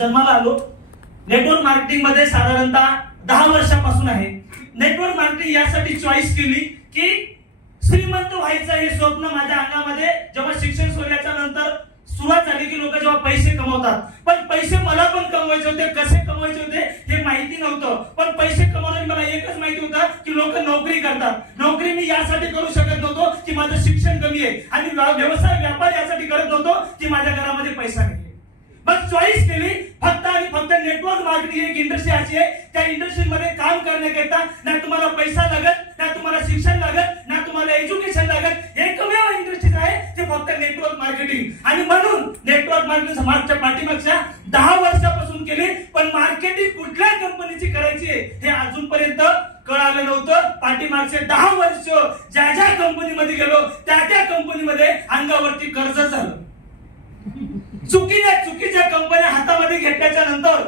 जन्माला आलो. Network marketing मध्ये साधारणतः 10 वर्षापासून आहे. नेटवर्क मार्केटिंग यासाठी चॉईस केली की श्रीमंत व्हायचं हे स्वप्न माझ्या अंगामध्ये जेव्हा शिक्षण सोडल्याच्या नंतर सुरुवात झाली की लोक जेव्हा पैसे कमवतात, पण पैसे मला पण कमवायचे होते. कसे कमवायचे होते हे माहिती नव्हतं, पण पैसे कमवण्यासाठी मला एकच माहिती होतं की लोक नोकरी करतात. नोकरी मी यासाठी करू शकत नव्हतो की माझं शिक्षण कमी आहे, आणि व्यवसाय व्यापार यासाठी करत नव्हतो की माझ्या घरामध्ये पैसा नाही. मग चॉईस केली फक्त आणि फक्त नेटवर्क मार्केटिंग एक इंडस्ट्री अशी आहे, त्या इंडस्ट्री मध्ये काम करण्याकरता ना तुम्हाला पैसा लागत, ना तुम्हाला शिक्षण लागत, ना तुम्हाला एज्युकेशन लागत. एकमेव इंडस्ट्री आहे ते फक्त नेटवर्क मार्केटिंग. आणि म्हणून नेटवर्क मार्केटिंग मागच्या पाठीमागच्या 10 वर्षापासून केली, पण मार्केटिंग कुठल्या कंपनीची करायची हे अजूनपर्यंत कळालं नव्हतं. पाठीमागचे 10 वर्ष ज्या ज्या कंपनीमध्ये गेलो त्या त्या कंपनीमध्ये अंगावरती कर्ज झालं. चुकीच्या कंपन्या हातामध्ये घेतल्याच्या नंतर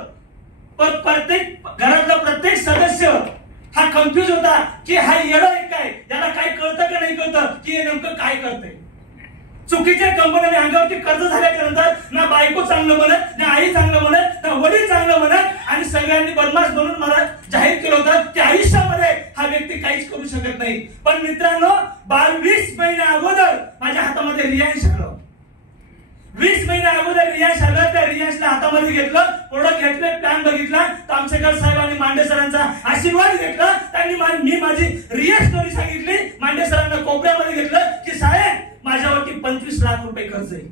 प्रत्येक घरातला प्रत्येक सदस्य हा कन्फ्युज होता की हा येडा आहे काय, याला काय कळतं का नाही कळतं की हे नेमकं काय करतंय. चुकीच्या कंपन्याने अंगावरती कर्ज झाल्याच्या नंतर ना बायको चांगलं म्हणत, ना आई चांगलं म्हणत, ना वडील चांगलं म्हणत, आणि सगळ्यांनी बदमाश बनून मला जाहीर केलं होतं की आयुष्यामध्ये हा व्यक्ती काहीच करू शकत नाही. पण मित्रांनो, 22 महिन्या अगोदर माझ्या हातामध्ये रियांश आलं. 20 महिन्या अगोदर रियांश आलं. त्या रियांशला हातामध्ये घेतलं, प्रोडक्ट घेतले, प्लॅन बघितला, तामसेकर साहेब आणि मांडे सरांचा आशीर्वाद घेतला. त्यांनी मी माझी रिअल स्टोरी सांगितली. मांडे सरांना कोपऱ्यामध्ये घेतलं की साहेब माझ्यावरती 25 लाख रुपये कर्ज आहे.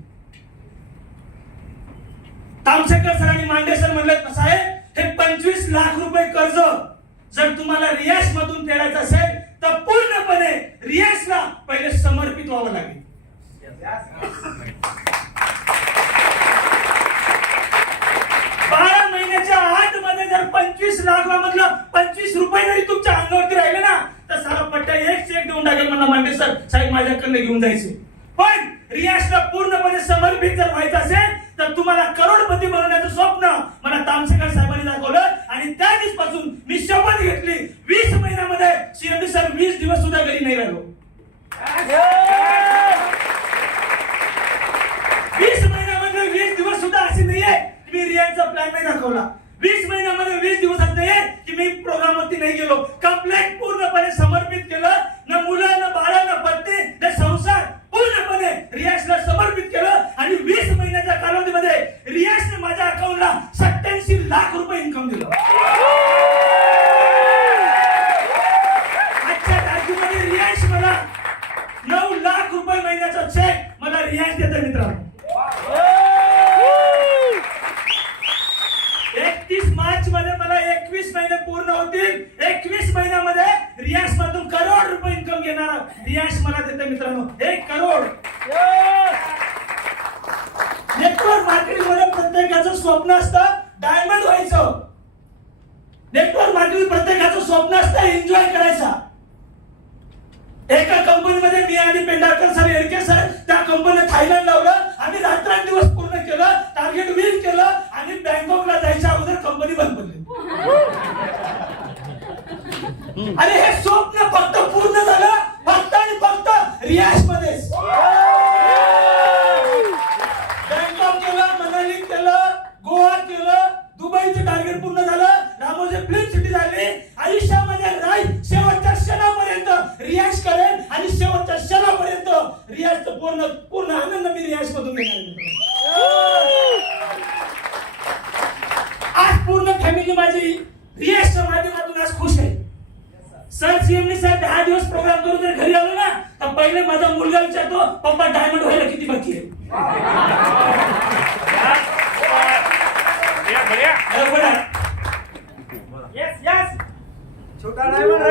तामसेकर सर आणि मांडे सर म्हणले साहेब हे 25 लाख रुपये कर्ज जर तुम्हाला रियांश मधून फेडायचं असेल तर पूर्णपणे रियांशला पहिले समर्पित व्हावं लागेल. 12 महिन्याच्या आत मध्ये जर 25 लाखामधलं 25 रुपये जरी तुमच्या अंगावरती राहिले ना तर सारा पट्ट्या एक चेक देऊन टाकेल मला मांडे सर साहेब माझ्याकडे घेऊन जायचे. पण रियांशला पूर्णपणे समर्पित जर व्हायचं असेल तर तुम्हाला करोडपती बनवण्याचं स्वप्न मला तामसेकर साहेबांनी दाखवलं. आणि त्या दिवसापासून मी शपथ घेतली 20 महिन्यामध्ये शिरंडी सर 20 दिवस सुद्धा घरी नाही राहिलो. 20 महिन्यामध्ये 20 दिवस सुद्धा असे नाहीये मी रियांशचा प्लॅन नाही दाखवला. 20 महिन्यामध्ये 20 दिवसात नाहीये की मी प्रोग्रामवरती नाही गेलो. कंप्लीट पूर्णपणे समर्पित केलं. ना मुलं, ना बाळा, ना पत्नी, ना संसार, पूर्णपणे रियांशला समर्पित केलं. आणि 20 महिन्याच्या कालावधीमध्ये रियांशने माझ्या अकाउंटला 87 लाख रुपये इन्कम दिलं. आजच्या तारखेमध्ये रियांश मला 9 लाख रुपये महिन्याचा चेक मला रियांश देतो मित्रांनो. 31 मार्च मध्ये मला 21 महिने पूर्ण होतील. 21 महिन्यामध्ये रियांश मधून करोड रुपये इन्कम घेणारा रियांश मला देते मित्रांनो. 1 करोड. नेटवर्क मार्केटिंग मध्ये प्रत्येकाचं स्वप्न असतं डायमंड व्हायचं. नेटवर्क मार्केटिंग प्रत्येकाचं स्वप्न असतं एन्जॉय करायचा. एका कंपनीमध्ये मी आणि पेंढारकर सर, एडके सर त्या कंपनीने थायलंड लावलं. आम्ही रात्रंदिवस पूर्ण केलं, टार्गेट रीच केलं, आणि बँकॉकला जायच्या अगोदर कंपनी बंद पडली. आणि हे स्वप्न फक्त पूर्ण झालं फक्त आणि फक्त रियांश मध्ये. बँकॉक केलं, मनाली केलं, गोवा केलं, दुबईचं टार्गेट पूर्ण झालं, रामोजी फिल्म सिटी झाली. आयुष्यामध्ये शेवटच्या क्षणापर्यंत रियांश करेल आणि शेवटच्या क्षणापर्यंत रियांशचं पूर्ण आनंद मी रियांश मधून घेणार. आज पूर्ण फॅमिली माझी रियांशच्या माध्यमातून आज खुश आहे. सर सीएमनी सर 10 दिवस प्रोग्राम करून जर घरी आलो ना तर पहिले माझा मुलगा विचारतो पप्पा डायमंड व्हायला किती बाकी आहे. छोटा डायमंड है.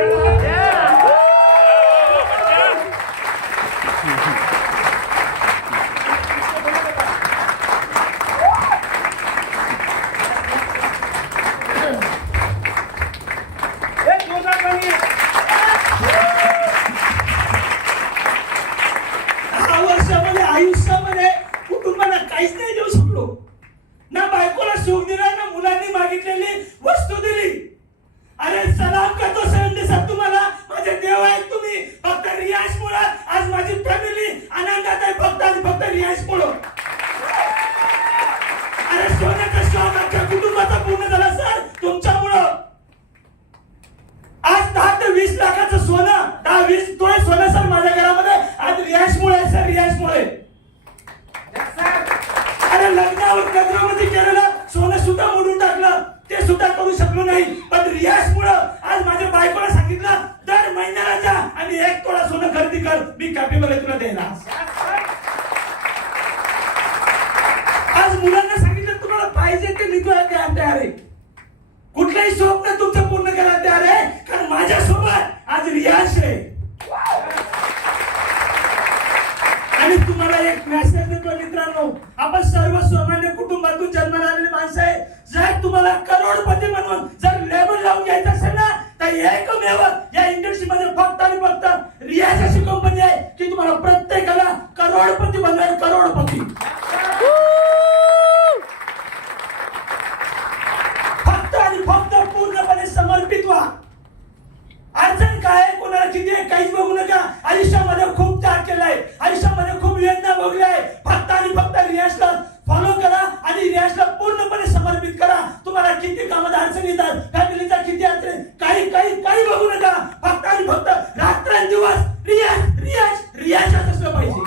आयुष्यामध्ये कुटुंबाला काहीच नाही देऊ शकलो. ना बायकोला सुख दिला, ना मुलांनी मागितलेली वस्तू दिली. अरे सलाम करतो शिरंडी सर तुम्हाला, माझे देव आहेत तुम्ही. फक्त रियांश मुळे आज माझी फॅमिली आनंदात आहे, फक्त आणि फक्त रियांश मुळे. अरे सोन्याचा शॉक आपण सर्वसामान्य कुटुंबातून जन्माला आलेली माणसं आहे. जर तुम्हाला करोडपती म्हणून जर लेबल लावून घ्यायचं असेल ना, तर एकमेव या इंडस्ट्रीमध्ये फक्त आणि फक्त रियाज अशी कंपनी आहे की तुम्हाला प्रत्येकाला करोडपती बनवेल. करोडपती फक्त आणि फक्त पूर्णपणे समर्पित व्हा. अडचण काय आहे, कोणाला किती आहे, काहीच बघू नका. आयुष्यामध्ये खूप त्याग केलाय, आयुष्यामध्ये खूप वेदना भोगल्या. फक्त आणि फक्त रियाजला फॉलो करा आणि रियाजला पूर्णपणे समर्पित करा. तुम्हाला किती कामात अडचण येतात, फॅमिलीचा किती अडचण, काही काही काही बघू नका. फक्त आणि फक्त रात्रंदिवस रियाज रियाज रियाजच असलं पाहिजे.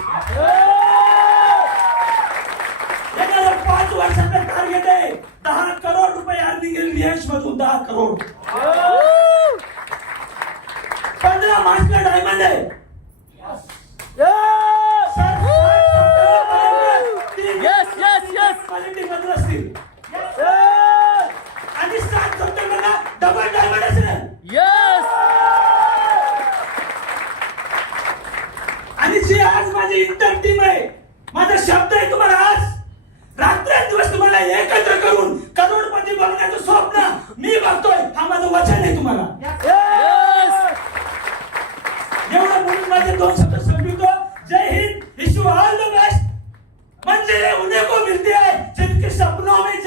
येणाऱ्या 5 वर्षाचं टार्गेट आहे 10 करोड रुपये अर्निंग रियाज मधून. 10 करोड. 15 मार्चला डायमंड आहे. क्वालिटी बदल असतील आणि 7 सप्टेंबरला डबल डायमंड असेल. आणि जी आज माझी इंटर टीम आहे, माझा शब्द आहे तुम्हाला, आज रात्रंदिवस तुम्हाला एकत्र करून करोडपती बनवण्याचं स्वप्न मी बघतोय. हा माझं वचन आहे तुम्हाला. एवढं म्हणून माझे 2 शब्द संपवितो. जय Hind. Wish you all the best. मंजिलें उन्हें को मिलती है जिनके सपनों में